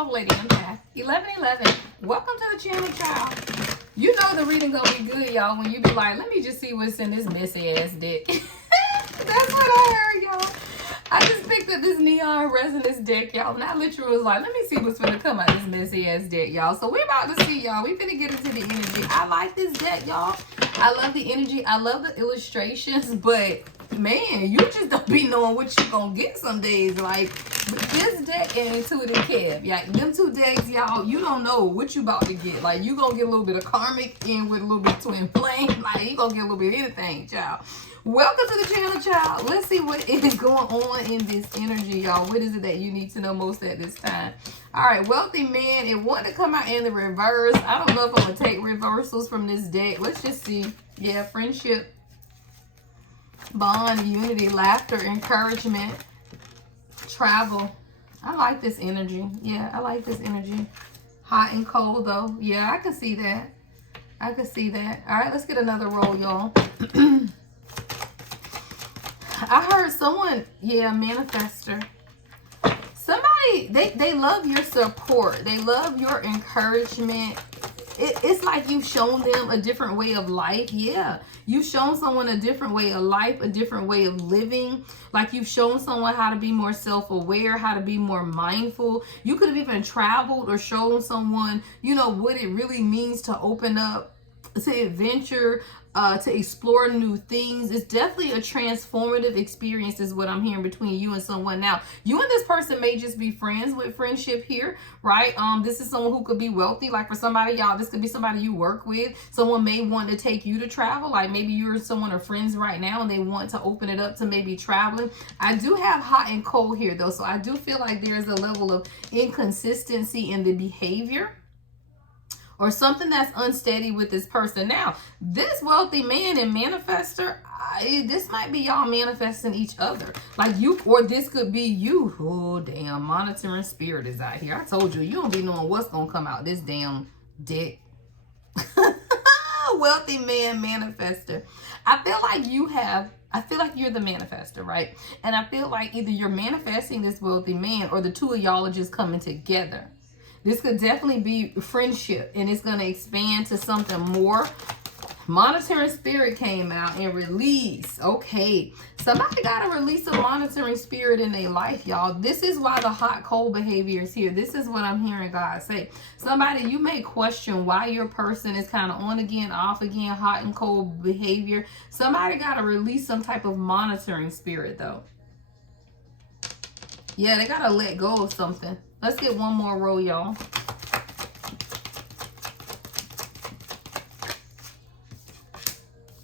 y'all, Lady Empath 1111. Welcome to the channel, child. You know the reading gonna be good, y'all, when you be like, let me just see what's in this messy ass deck. That's what I heard, y'all. I just picked up this neon resonance deck, y'all, and I literally was like, let me see what's gonna come out this messy ass deck, y'all. So we're about to see, y'all. We finna get into the energy. I like this deck, y'all. I love the energy. I love the illustrations, but man, you just don't be knowing what you gonna get some days. Like this deck and Intuitive Kev, yeah, them two decks, y'all, you don't know what you about to get. Like you gonna get a little bit of karmic in with a little bit of twin flame. Like you gonna get a little bit of anything, child. Welcome to the channel, child. Let's see what is going on in this energy, y'all. What is it that you need to know most at this time? All right, wealthy man. It wanted to come out in the reverse. I don't know if I'm gonna take reversals from this deck. Let's just see. Yeah, friendship, bond, unity, laughter, encouragement, travel. I like this energy. Yeah, I like this energy. Hot and cold though. Yeah, I can see that. I can see that. All right, let's get another roll, y'all. I heard someone, yeah, manifester. Somebody, they love your support. They love your encouragement. It's like you've shown them a different way of life. Yeah, you've shown someone a different way of life, a different way of living. Like you've shown someone how to be more self-aware, how to be more mindful. You could have even traveled or shown someone, you know, what it really means to open up, to adventure, to explore new things. It's definitely a transformative experience is what I'm hearing between you and someone. Now, you and this person may just be friends with friendship here, right? This is someone who could be wealthy. Like for somebody, y'all, this could be somebody you work with. Someone may want to take you to travel. Like maybe you're someone or friends right now and they want to open it up to maybe traveling. I do have hot and cold here though. So I do feel like there's a level of inconsistency in the behavior, or something that's unsteady with this person. Now, this wealthy man and manifester, this might be y'all manifesting each other. Like you, or this could be you. Oh, damn, monitoring spirit is out here. I told you, you don't be knowing what's going to come out this damn deck. Wealthy man manifester. I feel like you're the manifester, right? And I feel like either you're manifesting this wealthy man or the two of y'all are just coming together. This could definitely be friendship and it's going to expand to something more. Monitoring spirit came out and release. Okay. Somebody got to release a monitoring spirit in their life, y'all. This is why the hot, cold behavior is here. This is what I'm hearing God say. Somebody, you may question why your person is kind of on again, off again, hot and cold behavior. Somebody got to release some type of monitoring spirit, though. Yeah, they got to let go of something. Let's get one more roll, y'all.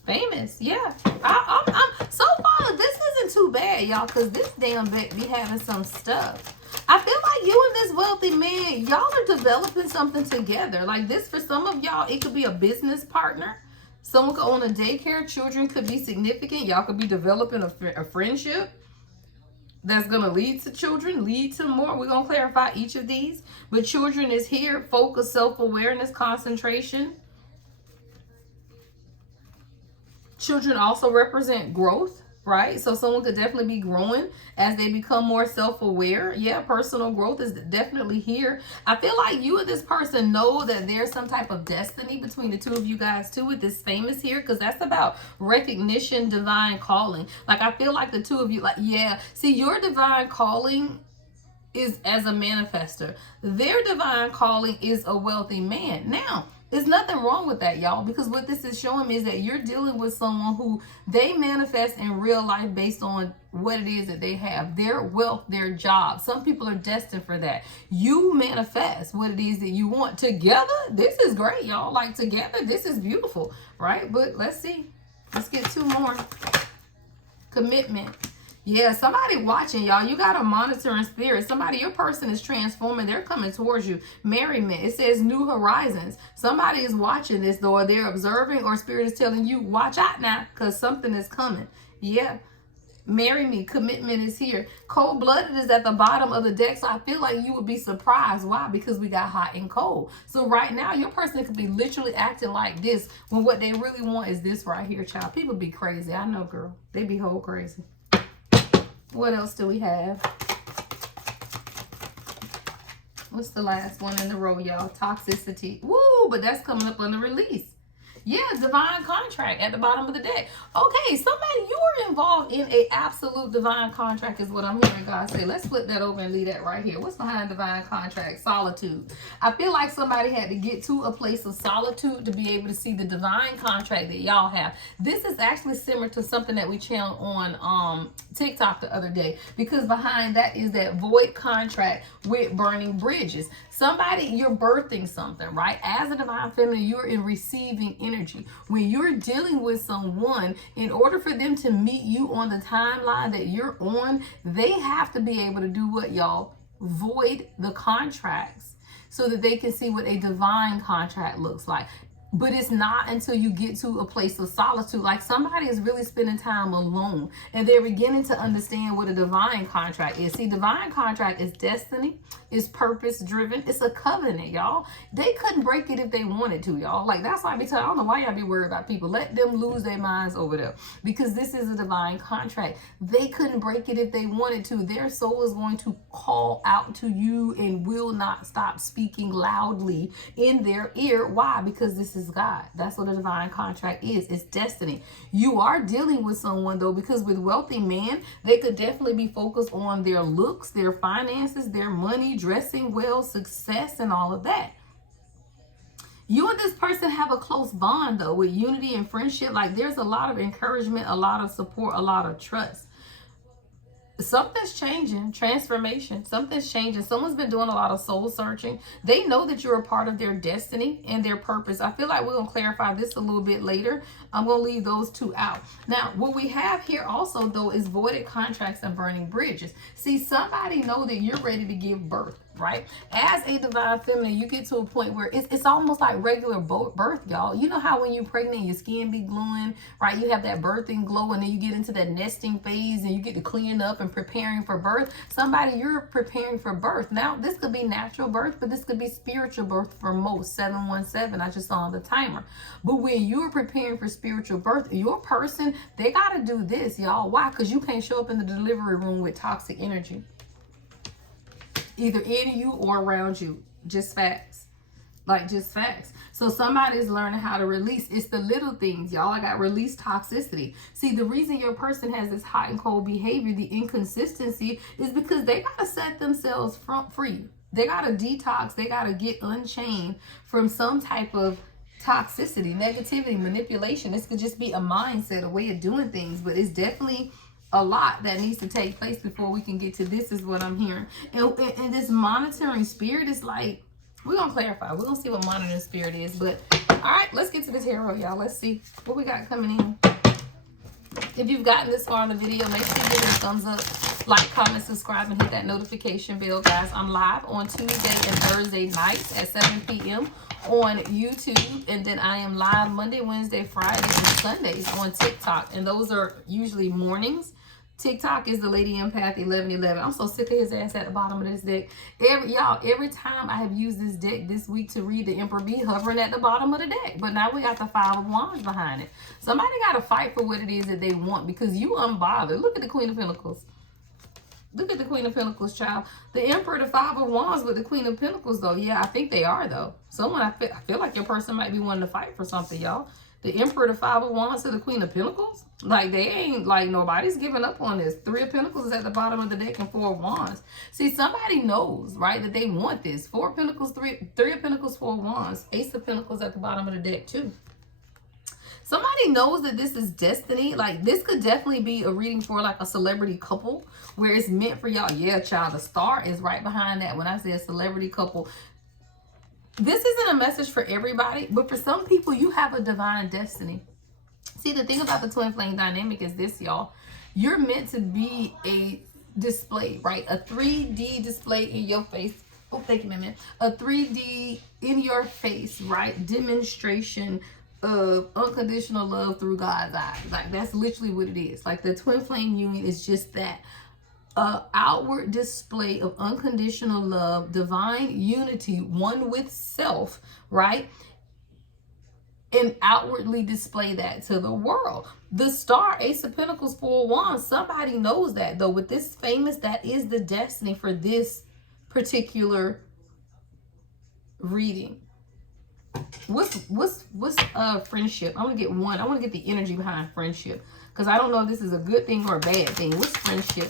Famous, yeah. I'm so far, this isn't too bad, y'all, because this damn bet be having some stuff. I feel like you and this wealthy man, y'all are developing something together. Like this, for some of y'all, it could be a business partner. Someone could own a daycare. Children could be significant. Y'all could be developing a friendship that's going to lead to children, lead to more. We're going to clarify each of these. But children is here. Focus, self-awareness, concentration. Children also represent growth, right? So someone could definitely be growing as they become more self-aware. Yeah, personal growth is definitely here. I feel like you and this person know that there's some type of destiny between the two of you guys too with this famous here, because that's about recognition, divine calling. Like I feel like the two of you, like, yeah, see, your divine calling is as a manifester. Their divine calling is a wealthy man. Now, there's nothing wrong with that, y'all, because what this is showing me is that you're dealing with someone who they manifest in real life based on what it is that they have, their wealth, their job. Some people are destined for that. You manifest what it is that you want. Together, this is great, y'all. Like together, this is beautiful, right? But let's see. Let's get two more. Commitment. Yeah, somebody watching, y'all. You got a monitoring spirit. Somebody, your person is transforming. They're coming towards you. Merriment. It says new horizons. Somebody is watching this, though, or they're observing, or spirit is telling you, watch out now, because something is coming. Yeah. Marry me. Commitment is here. Cold-blooded is at the bottom of the deck, so I feel like you would be surprised. Why? Because we got hot and cold. So right now, your person could be literally acting like this when what they really want is this right here, child. People be crazy. I know, girl. They be whole crazy. What else do we have? What's the last one in the row, y'all? Toxicity. Woo, but that's coming up under release. Yeah, divine contract at the bottom of the deck. Okay, somebody, you are involved in a absolute divine contract is what I'm hearing God say. Let's flip that over and leave that right here. What's behind divine contract? Solitude. I feel like somebody had to get to a place of solitude to be able to see the divine contract that y'all have. This is actually similar to something that we channeled on TikTok the other day, because behind that is that void contract with burning bridges. Somebody, you're birthing something, right? As a divine feminine, you're in receiving energy. When you're dealing with someone, in order for them to meet you on the timeline that you're on, they have to be able to do what, y'all? Void the contracts so that they can see what a divine contract looks like. But it's not until you get to a place of solitude. Like somebody is really spending time alone and they're beginning to understand what a divine contract is. See, divine contract is destiny, is purpose driven. It's a covenant, y'all. They couldn't break it if they wanted to, y'all. Like that's why I be telling, I don't know why y'all be worried about people. Let them lose their minds over there, because this is a divine contract. They couldn't break it if they wanted to. Their soul is going to call out to you and will not stop speaking loudly in their ear. Why? Because this is God. That's what a divine contract is. It's destiny. You are dealing with someone though, because with wealthy men, they could definitely be focused on their looks, their finances, their money, dressing well, success, and all of that. You and this person have a close bond though, with unity and friendship. Like there's a lot of encouragement, a lot of support, a lot of trust. Something's changing, transformation. Something's changing. Someone's been doing a lot of soul searching. They know that you're a part of their destiny and their purpose. I feel like we're going to clarify this a little bit later. I'm going to leave those two out. Now, what we have here also, though, is voided contracts and burning bridges. See, somebody know that you're ready to give birth, right? As a divine feminine, you get to a point where it's almost like regular birth, y'all. You know how when you're pregnant, your skin be glowing, right? You have that birthing glow, and then you get into that nesting phase and you get to cleaning up and preparing for birth. Somebody, you're preparing for birth. Now, this could be natural birth, but this could be spiritual birth for most. 717, I just saw on the timer. But when you're preparing for spiritual birth, your person, they got to do this, y'all. Why? Because you can't show up in the delivery room with toxic energy, either in you or around you. Just facts. Like just facts. So somebody's learning how to release. It's the little things, y'all. I got release toxicity. See, the reason your person has this hot and cold behavior, the inconsistency, is because they got to set themselves free. They got to detox. They got to get unchained from some type of toxicity, negativity, manipulation. This could just be a mindset, a way of doing things, but it's definitely a lot that needs to take place before we can get to this, is what I'm hearing. And this monitoring spirit is like, we're going to clarify. We're going to see what monitoring spirit is. But, all right, let's get to the tarot, y'all. Let's see what we got coming in. If you've gotten this far in the video, make sure you give it a thumbs up, like, comment, subscribe, and hit that notification bell, guys. I'm live on Tuesday and Thursday nights at 7 p.m. on YouTube. And then I am live Monday, Wednesday, Friday, and Sundays on TikTok. And those are usually mornings. TikTok is the Lady Empath 1111. I'm so sick of his ass at the bottom of this deck. Every time I have used this deck this week to read, the Emperor be hovering at the bottom of the deck. But now we got the Five of Wands behind it. Somebody got to fight for what it is that they want, because you unbothered. Look at the Queen of Pentacles. Look at the Queen of Pentacles, child. The Emperor, the Five of Wands with the Queen of Pentacles, though. Yeah, I think they are, though. Someone, I feel like your person might be wanting to fight for something, y'all. The Emperor, the Five of Wands to the Queen of Pentacles. Like, they ain't, like, nobody's giving up on this. Three of Pentacles is at the bottom of the deck and Four of Wands. See, somebody knows, right, that they want this. Four of Pentacles, three of Pentacles, Four of Wands. Ace of Pentacles at the bottom of the deck, too. Somebody knows that this is destiny. Like, this could definitely be a reading for, like, a celebrity couple where it's meant for y'all. Yeah, child, the star is right behind that when I say a celebrity couple. This isn't a message for everybody, but for some people, you have a divine destiny. See, the thing about the twin flame dynamic is this, y'all. You're meant to be a display, right? A 3D display in your face. Oh, thank you, man. A 3D in your face, right? Demonstration of unconditional love through God's eyes. Like, that's literally what it is. Like, the twin flame union is just that. Outward display of unconditional love, divine unity, one with self, right? And outwardly display that to the world. The star, Ace of Pentacles, Four of Wands, somebody knows that, though. With this famous, that is the destiny for this particular reading. What's friendship? I want to get one. I want to get the energy behind friendship, because I don't know if this is a good thing or a bad thing. What's friendship?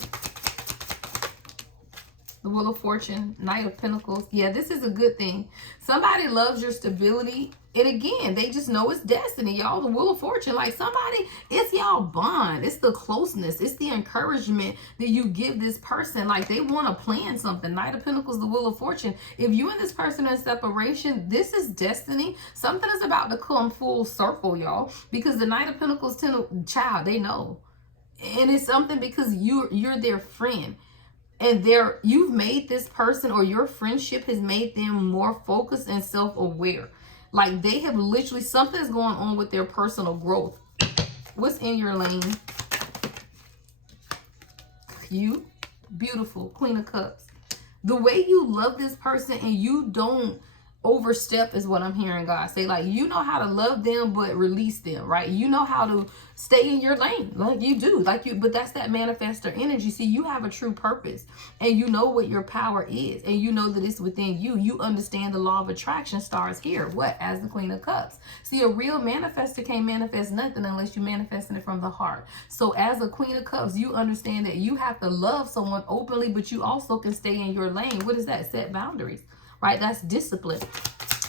The Wheel of Fortune, Knight of Pentacles. Yeah, this is a good thing. Somebody loves your stability. And again, they just know it's destiny, y'all. The Wheel of Fortune, like somebody, it's y'all bond. It's the closeness. It's the encouragement that you give this person. Like they want to plan something. Knight of Pentacles, the Wheel of Fortune. If you and this person are in separation, this is destiny. Something is about to come full circle, y'all. Because the Knight of Pentacles, child, they know. And it's something because you're their friend. And you've made this person, or your friendship has made them more focused and self-aware. Like they have literally, something's going on with their personal growth. What's in your lane? You, beautiful, Queen of Cups. The way you love this person and you don't overstep is what I'm hearing God say. Like, you know how to love them but release them, right? You know how to stay in your lane, like you do, but that's that manifestor energy. See, you have a true purpose, and you know what your power is, and you know that it's within you. You understand the law of attraction starts here. What? As the Queen of Cups. See, a real manifestor can't manifest nothing unless you're manifesting it from the heart. So as a Queen of Cups, you understand that you have to love someone openly, but you also can stay in your lane. What is that? Set boundaries. Right? That's discipline.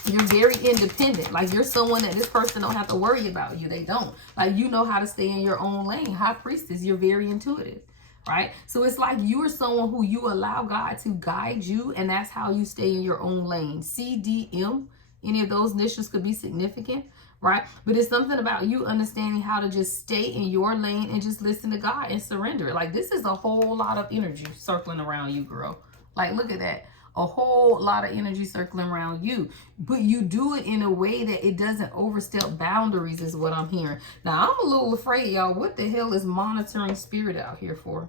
You're very independent. Like you're someone that this person don't have to worry about you. They don't. Like you know how to stay in your own lane. High Priestess, you're very intuitive. Right? So it's like you are someone who you allow God to guide you, and that's how you stay in your own lane. CDM, any of those initials could be significant. Right? But it's something about you understanding how to just stay in your lane and just listen to God and surrender. Like this is a whole lot of energy circling around you, girl. Like look at that. A whole lot of energy circling around you, but you do it in a way that it doesn't overstep boundaries is what I'm hearing. Now, I'm a little afraid, y'all. What the hell is monitoring spirit out here for?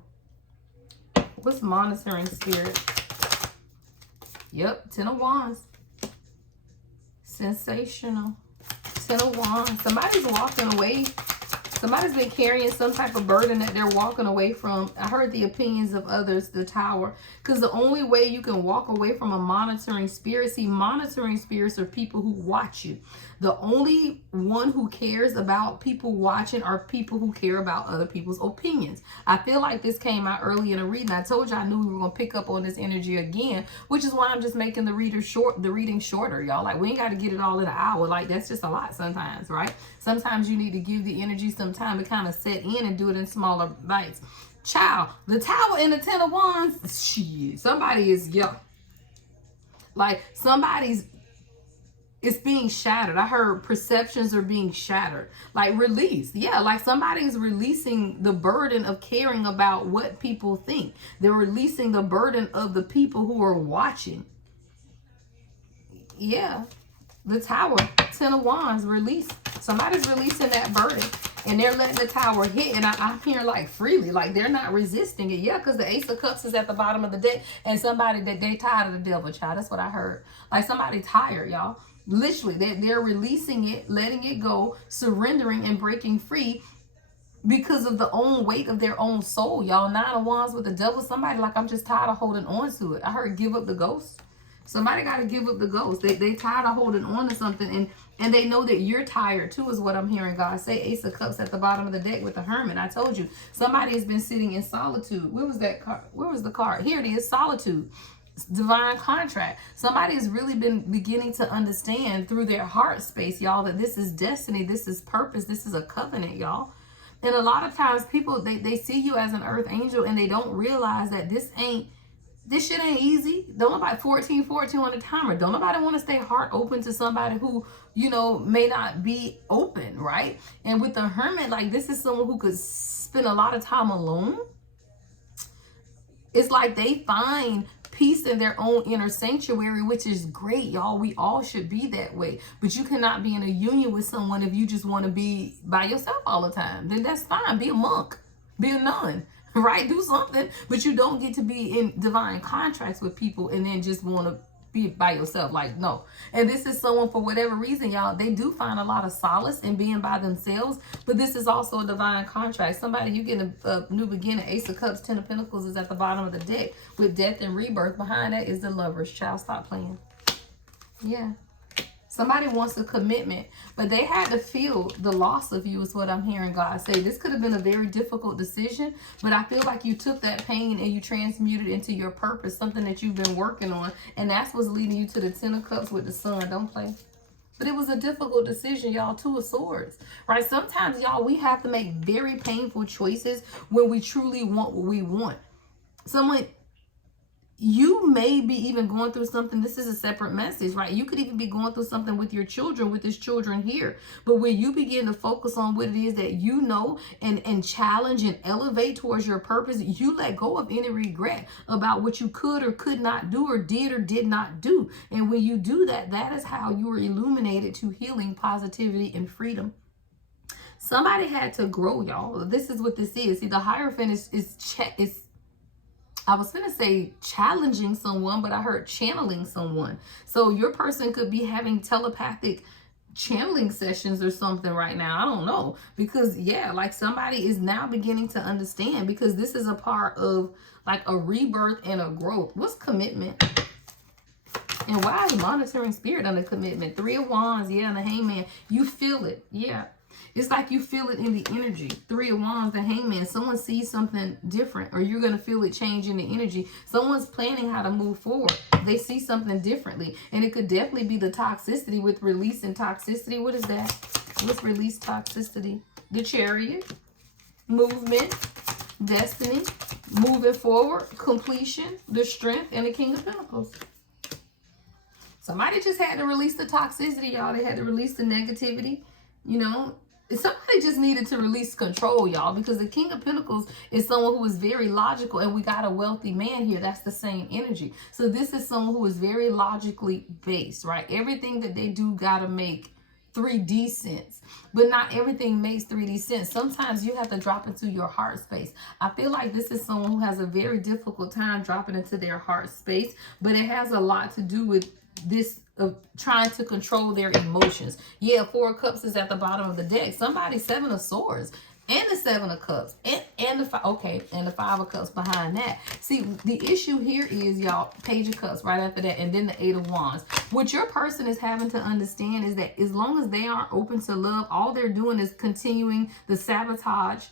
What's monitoring spirit? Yep, 10 of Wands. Sensational. 10 of Wands. Somebody's walking away. Somebody's been carrying some type of burden that they're walking away from. I heard the opinions of others, the Tower. Because the only way you can walk away from a monitoring spirit, see, monitoring spirits are people who watch you. The only one who cares about people watching are people who care about other people's opinions. I feel like this came out early in the reading. I told you I knew we were going to pick up on this energy again, which is why I'm just making the reading shorter, y'all. Like, we ain't got to get it all in an hour. Like, that's just a lot sometimes, right? Sometimes you need to give the energy some time to kind of set in and do it in smaller bites. Child, the Tower and the 10 of Wands, shit, somebody is, like somebody's, it's being shattered. I heard perceptions are being shattered. Like release. Yeah, like somebody's releasing the burden of caring about what people think. They're releasing the burden of the people who are watching. Yeah. The Tower, 10 of Wands, release. Somebody's releasing that burden. And they're letting the Tower hit. And I'm hearing like freely. Like they're not resisting it. Yeah, because the Ace of Cups is at the bottom of the deck. And somebody that they tired of the devil, child. That's what I heard. Like somebody tired, y'all. Literally, they're releasing it, letting it go, surrendering and breaking free because of the own weight of their own soul, y'all. 9 of Wands with the devil. Somebody like, I'm just tired of holding on to it. I heard give up the ghost. Somebody got to give up the ghost. They tired of holding on to something, and they know that you're tired too, is what I'm hearing God say. Ace of Cups at the bottom of the deck with the Hermit. I told you, somebody has been sitting in solitude. Where was that card? Where was the card? Here it is, solitude. Divine contract. Somebody has really been beginning to understand through their heart space, y'all, that this is destiny, this is purpose, this is a covenant, y'all. And a lot of times people, they see you as an earth angel and they don't realize that this shit ain't easy. Don't nobody 14 on the timer. Don't nobody want to stay heart open to somebody who, you know, may not be open, right? And with the Hermit, like this is someone who could spend a lot of time alone. It's like they find peace in their own inner sanctuary, which is great, y'all. We all should be that way. But you cannot be in a union with someone if you just want to be by yourself all the time. Then that's fine. Be a monk. Be a nun. Right? Do something. But you don't get to be in divine contracts with people and then just want to be by yourself. Like, no. And this is someone, for whatever reason, y'all, they do find a lot of solace in being by themselves. But this is also a divine contract. Somebody, you get a new beginning. Ace of Cups, 10 of Pentacles is at the bottom of the deck with death and rebirth. Behind that is the Lovers. Child, stop playing. Yeah. Somebody wants a commitment, but they had to feel the loss of you, is what I'm hearing God say. This could have been a very difficult decision, but I feel like you took that pain and you transmuted into your purpose, something that you've been working on, and that's what's leading you to the Ten of Cups with the Sun. Don't play. But it was a difficult decision, y'all. Two of Swords, right? Sometimes, y'all, we have to make very painful choices when we truly want what we want. Someone, you may be even going through something. This is a separate message, right? You could even be going through something with your children, with his children here. But when you begin to focus on what it is that you know, and challenge and elevate towards your purpose, you let go of any regret about what you could or could not do, or did not do. And when you do that, that is how you are illuminated to healing, positivity, and freedom. Somebody had to grow, y'all. This is what this is. See, the Hierophant is I was going to say challenging someone, but I heard channeling someone. So your person could be having telepathic channeling sessions or something right now. I don't know. Because, yeah, like somebody is now beginning to understand, because this is a part of like a rebirth and a growth. What's commitment? And why is monitoring spirit under commitment? Three of Wands, yeah, and the Hangman. You feel it, yeah. It's like you feel it in the energy. Three of Wands, the Hangman. Someone sees something different, or you're going to feel it change in the energy. Someone's planning how to move forward. They see something differently. And it could definitely be the toxicity with releasing toxicity. What is that? Let's release toxicity. The Chariot. Movement. Destiny. Moving forward. Completion. The Strength. And the King of Pentacles. Somebody just had to release the toxicity, y'all. They had to release the negativity. You know, somebody just needed to release control, y'all, because the King of Pentacles is someone who is very logical, and we got a wealthy man here. That's the same energy. So this is someone who is very logically based, right? Everything that they do got to make 3D sense, but not everything makes 3D sense. Sometimes you have to drop into your heart space. I feel like this is someone who has a very difficult time dropping into their heart space, but it has a lot to do with this of trying to control their emotions. Yeah, Four of Cups is at the bottom of the deck. Somebody, Seven of Swords and the Seven of Cups and the Five of Cups behind that. See, the issue here is, y'all, Page of Cups right after that, and then the Eight of Wands. What your person is having to understand is that as long as they aren't open to love, all they're doing is continuing the sabotage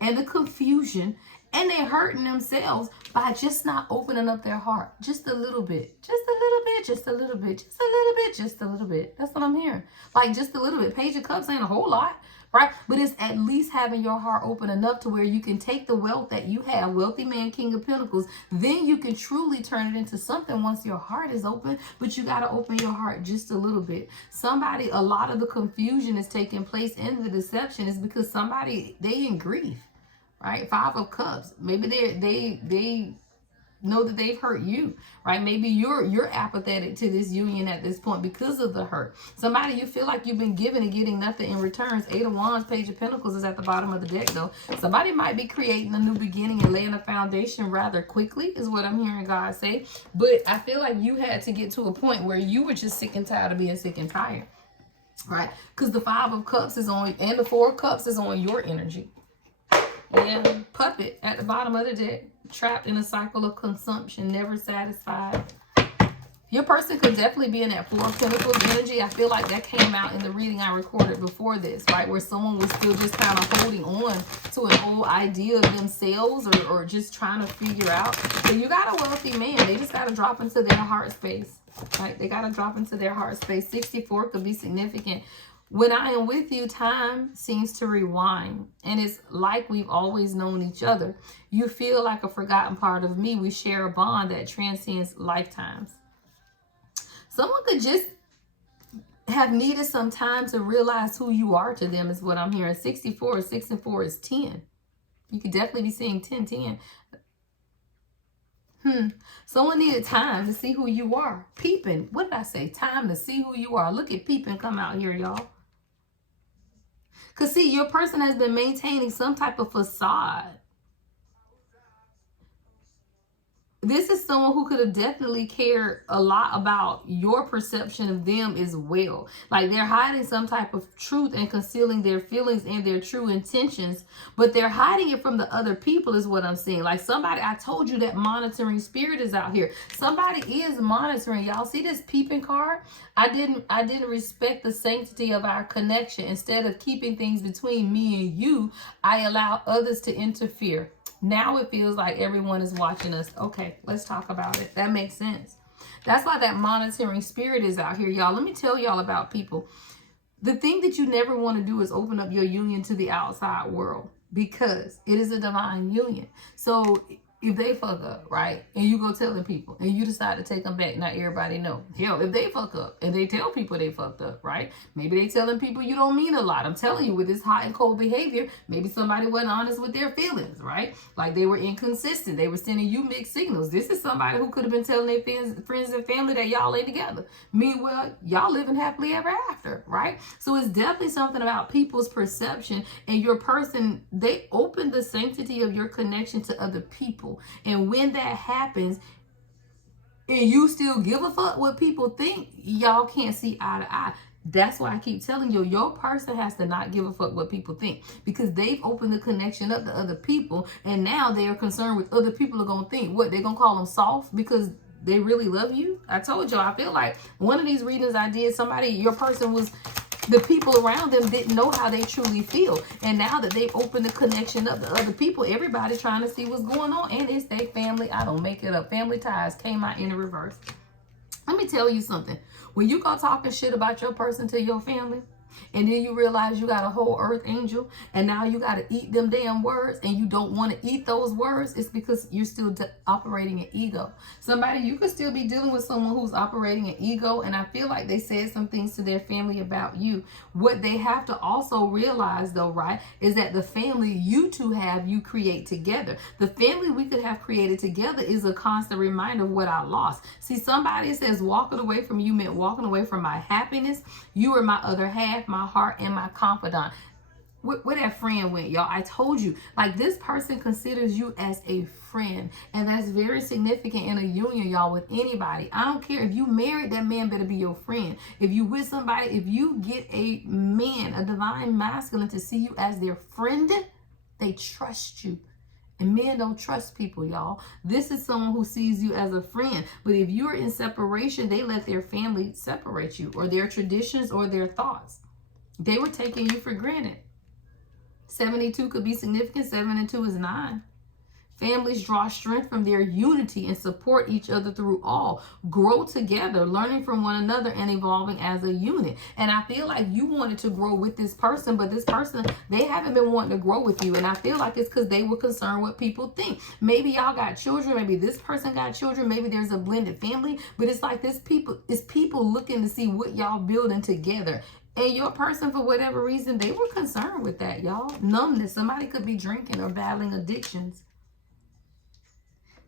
and the confusion, and they're hurting themselves by just not opening up their heart just a little bit. Just a little bit, just a little bit, just a little bit, just a little bit. That's what I'm hearing. Like just a little bit. Page of Cups ain't a whole lot, right? But it's at least having your heart open enough to where you can take the wealth that you have, wealthy man, King of Pentacles. Then you can truly turn it into something once your heart is open, but you got to open your heart just a little bit. Somebody, a lot of the confusion is taking place in the deception is because somebody, they in grief. Right? Five of Cups. Maybe they know that they've hurt you, right? Maybe you're apathetic to this union at this point because of the hurt. Somebody, you feel like you've been giving and getting nothing in returns. Eight of Wands, Page of Pentacles is at the bottom of the deck, though. Somebody might be creating a new beginning and laying a foundation rather quickly, is what I'm hearing God say. But I feel like you had to get to a point where you were just sick and tired of being sick and tired, right? Because the Five of Cups is on, and the Four of Cups is on your energy. Yeah, puppet at the bottom of the deck, trapped in a cycle of consumption, never satisfied. Your person could definitely be in that Four of Pentacles energy. I feel like that came out in the reading I recorded before this, right? Where someone was still just kind of holding on to an old idea of themselves, or just trying to figure out. So you got a wealthy man. They just got to drop into their heart space, right? They got to drop into their heart space. 64 could be significant. When I am with you, time seems to rewind, and it's like we've always known each other. You feel like a forgotten part of me. We share a bond that transcends lifetimes. Someone could just have needed some time to realize who you are to them, is what I'm hearing. 64, 6 and 4 is 10. You could definitely be seeing 10, 10. Someone needed time to see who you are. Peeping. What did I say? Time to see who you are. Look at peeping come out here, y'all. Because, see, your person has been maintaining some type of facade. This is someone who could have definitely cared a lot about your perception of them as well. Like they're hiding some type of truth and concealing their feelings and their true intentions, but they're hiding it from the other people is what I'm saying. Like somebody, I told you that monitoring spirit is out here. Somebody is monitoring. Y'all see this peeping card? I didn't respect the sanctity of our connection. Instead of keeping things between me and you, I allow others to interfere. Now it feels like everyone is watching us. Okay, let's talk about it. That makes sense. That's why that monitoring spirit is out here, y'all. Let me tell y'all about people. The thing that you never want to do is open up your union to the outside world, because it is a divine union. So if they fuck up, right, and you go telling people and you decide to take them back, not everybody know. Hell, if they fuck up and they tell people they fucked up, right, maybe they telling people you don't mean a lot. I'm telling you, with this hot and cold behavior, maybe somebody wasn't honest with their feelings, right? Like they were inconsistent. They were sending you mixed signals. This is somebody who could have been telling their friends and family that y'all ain't together. Meanwhile, y'all living happily ever after, right? So it's definitely something about people's perception, and your person, they open the sanctity of your connection to other people. And when that happens and you still give a fuck what people think, y'all can't see eye to eye. That's why I keep telling you, your person has to not give a fuck what people think, because they've opened the connection up to other people, and now they are concerned with other people are gonna think. What, they're gonna call them soft because they really love you? I told y'all, I feel like one of these readings I did, somebody, your person was, the people around them didn't know how they truly feel. And now that they've opened the connection up to other people, everybody's trying to see what's going on. And it's their family. I don't make it up. Family ties came out in the reverse. Let me tell you something. When you go talking shit about your person to your family, and then you realize you got a whole earth angel, and now you got to eat them damn words, and you don't want to eat those words, it's because you're still operating an ego. Somebody, you could still be dealing with someone who's operating an ego, and I feel like they said some things to their family about you. What they have to also realize, though, right, is that the family you two have, you create together. The family we could have created together is a constant reminder of what I lost. See, somebody says walking away from you meant walking away from my happiness. You were my other half, my heart, and my confidant. Where that friend went, y'all? I told you, like, this person considers you as a friend, and that's very significant in a union, y'all, with anybody. I don't care if you married, that man better be your friend. If you with somebody, if you get a man, a divine masculine, to see you as their friend, they trust you. And men don't trust people, y'all. This is someone who sees you as a friend. But if you're in separation, they let their family separate you, or their traditions, or their thoughts. They were taking you for granted. 72 could be significant. 7 and 2 is 9. Families draw strength from their unity and support each other through all. Grow together, learning from one another and evolving as a unit. And I feel like you wanted to grow with this person, but this person, they haven't been wanting to grow with you. And I feel like it's because they were concerned what people think. Maybe y'all got children. Maybe this person got children. Maybe there's a blended family. But it's like it's people looking to see what y'all building together. And your person, for whatever reason, they were concerned with that, y'all. Numbness. Somebody could be drinking or battling addictions.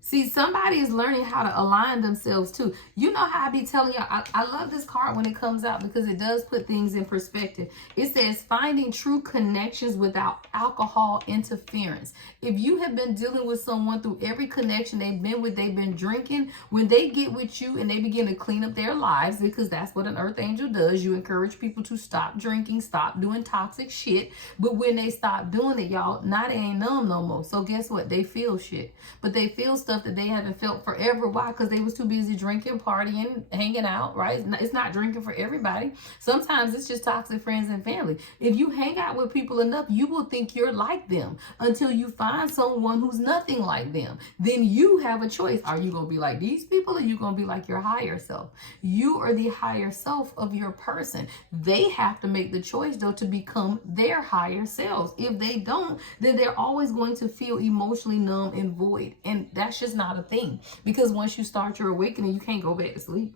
See, somebody is learning how to align themselves too. You know how I be telling y'all, I love this card when it comes out because it does put things in perspective. It says finding true connections without alcohol interference. If you have been dealing with someone through every connection they've been drinking, when they get with you and they begin to clean up their lives, because that's what an earth angel does, you encourage people to stop drinking, stop doing toxic shit. But when they stop doing it, y'all, now they ain't numb no more. So guess what? They feel shit. But they feel stuff that they haven't felt forever. Why? Because they was too busy drinking, partying, hanging out, right? It's not drinking for everybody. Sometimes it's just toxic friends and family. If you hang out with people enough, you will think you're like them until you find someone who's nothing like them. Then you have a choice. Are you going to be like these people, or are you going to be like your higher self? You are the higher self of your person. They have to make the choice, though, to become their higher selves. If they don't, then they're always going to feel emotionally numb and void. And that's just not a thing, because once you start your awakening, you can't go back to sleep.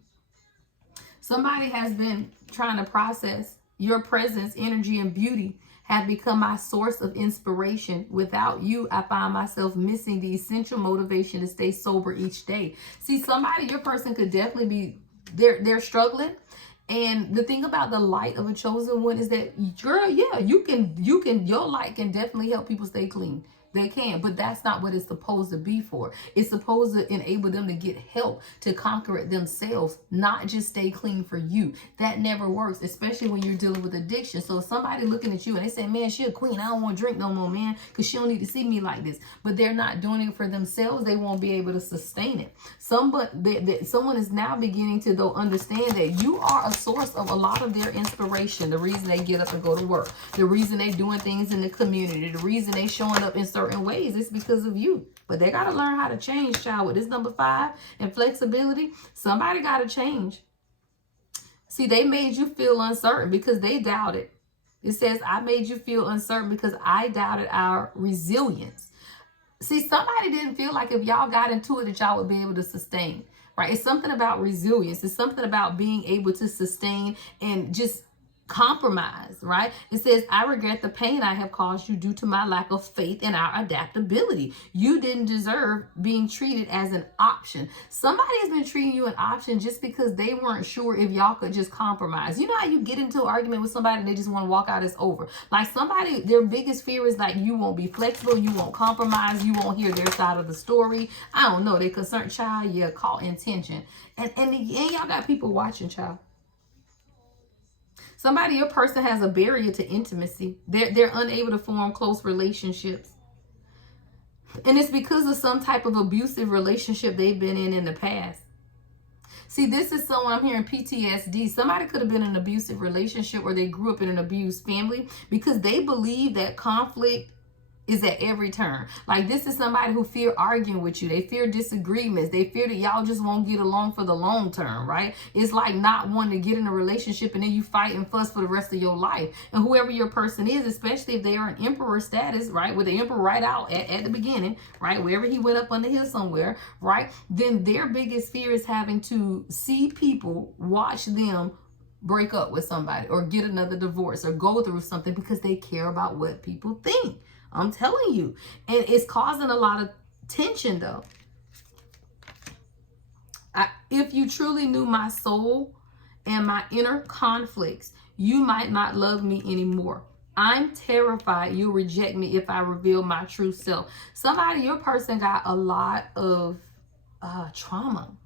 Somebody has been trying to process your presence, energy, and beauty have become my source of inspiration. Without you, I find myself missing the essential motivation to stay sober each day. See, somebody, your person could definitely be, they're struggling. And the thing about the light of a chosen one is that, girl, yeah, you can, your light can definitely help people stay clean. They can, but that's not what it's supposed to be for. It's supposed to enable them to get help to conquer it themselves, not just stay clean for you. That never works, especially when you're dealing with addiction. So if somebody looking at you and they say, man, she a queen, I don't want to drink no more, man, because she don't need to see me like this. But they're not doing it for themselves. They won't be able to sustain it. Someone is now beginning to, though, understand that you are a source of a lot of their inspiration. The reason they get up and go to work, the reason they doing things in the community, the reason they showing up in certain ways, it's because of you. But they got to learn how to change, child. With this number 5 and flexibility, somebody got to change. See, they made you feel uncertain because they doubted. It says, I made you feel uncertain because I doubted our resilience. See, somebody didn't feel like if y'all got into it that y'all would be able to sustain, right? It's something about resilience. It's something about being able to sustain and just compromise, right? It says, I regret the pain I have caused you due to my lack of faith in our adaptability. You didn't deserve being treated as an option. Somebody has been treating you an option just because they weren't sure if y'all could just compromise. You know how you get into an argument with somebody and they just want to walk out, it's over. Like somebody, their biggest fear is like you won't be flexible, you won't compromise, you won't hear their side of the story. I don't know, they concerned, child, yeah, caught intention. And y'all got people watching, child. Somebody, your person has a barrier to intimacy. They're unable to form close relationships. And it's because of some type of abusive relationship they've been in the past. See, this is someone, I'm hearing PTSD. Somebody could have been in an abusive relationship or they grew up in an abused family because they believe that conflict is at every turn. Like this is somebody who fear arguing with you. They fear disagreements. They fear that y'all just won't get along for the long term, right? It's like not wanting to get in a relationship and then you fight and fuss for the rest of your life. And whoever your person is, especially if they are an emperor status, right? With the emperor right out at the beginning, right? Wherever he went up on the hill somewhere, right? Then their biggest fear is having to see people watch them break up with somebody or get another divorce or go through something because they care about what people think. I'm telling you. And it's causing a lot of tension, though. If you truly knew my soul and my inner conflicts, you might not love me anymore. I'm terrified you'll reject me if I reveal my true self. Somebody, your person got a lot of trauma.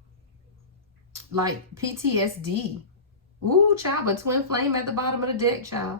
Like PTSD. Ooh, child, but twin flame at the bottom of the deck, child.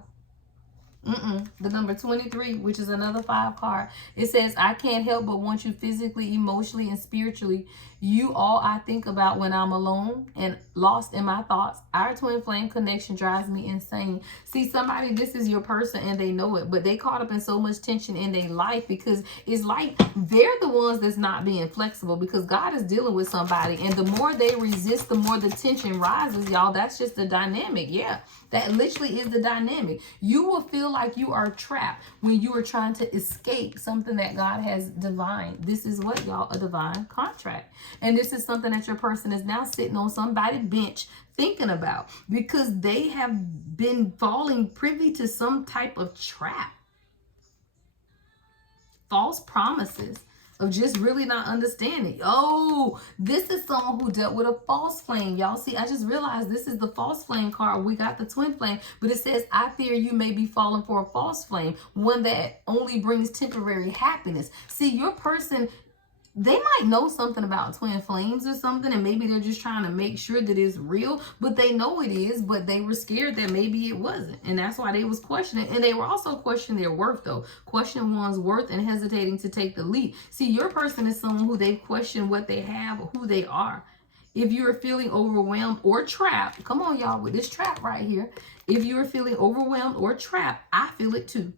The number 23, which is another 5 card. It says, I can't help but want you physically, emotionally, and spiritually. You all I think about when I'm alone and lost in my thoughts. Our twin flame connection drives me insane. See, somebody, this is your person and they know it, but they caught up in so much tension in their life because it's like they're the ones that's not being flexible because God is dealing with somebody. And the more they resist, the more the tension rises, y'all. That's just the dynamic. Yeah, that literally is the dynamic. You will feel like you are trapped when you are trying to escape something that God has divine. This is what, y'all, a divine contract. And this is something that your person is now sitting on somebody's bench thinking about because they have been falling privy to some type of trap. False promises of just really not understanding. Oh, this is someone who dealt with a false flame. Y'all see, I just realized this is the false flame card. We got the twin flame, but it says, I fear you may be falling for a false flame, one that only brings temporary happiness. See, your person, they might know something about twin flames or something, and maybe they're just trying to make sure that it's real, but they know it is, but they were scared that maybe it wasn't. And that's why they was questioning. And they were also questioning their worth, though. Questioning one's worth and hesitating to take the leap. See, your person is someone who they've questioned what they have, who they are. If you're feeling overwhelmed or trapped, come on, y'all, with this trap right here. If you are feeling overwhelmed or trapped, I feel it too.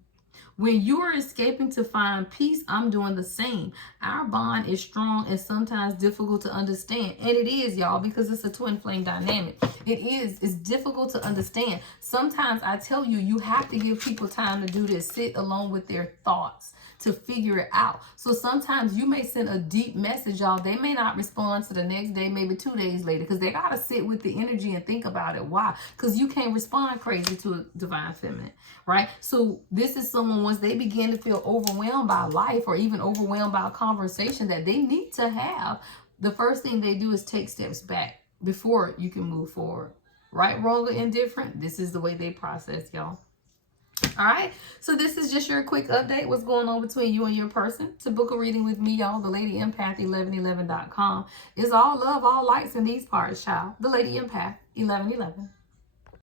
When you are escaping to find peace, I'm doing the same. Our bond is strong and sometimes difficult to understand. And it is, y'all, because it's a twin flame dynamic. It is. It's difficult to understand. Sometimes I tell you, you have to give people time to do this. Sit alone with their thoughts to figure it out. So sometimes you may send a deep message, y'all. They may not respond to the next day, maybe 2 days later, because they got to sit with the energy and think about it. Why? Because you can't respond crazy to a divine feminine, right? So this is someone, once they begin to feel overwhelmed by life or even overwhelmed by a conversation that they need to have, the first thing they do is take steps back before you can move forward. Right, wrong, or indifferent, this is the way they process, y'all. All right, so this is just your quick update. What's going on between you and your person. To book a reading with me, y'all, the Lady Empath 1111.com is all love, all lights in these parts, child. The Lady Empath 1111.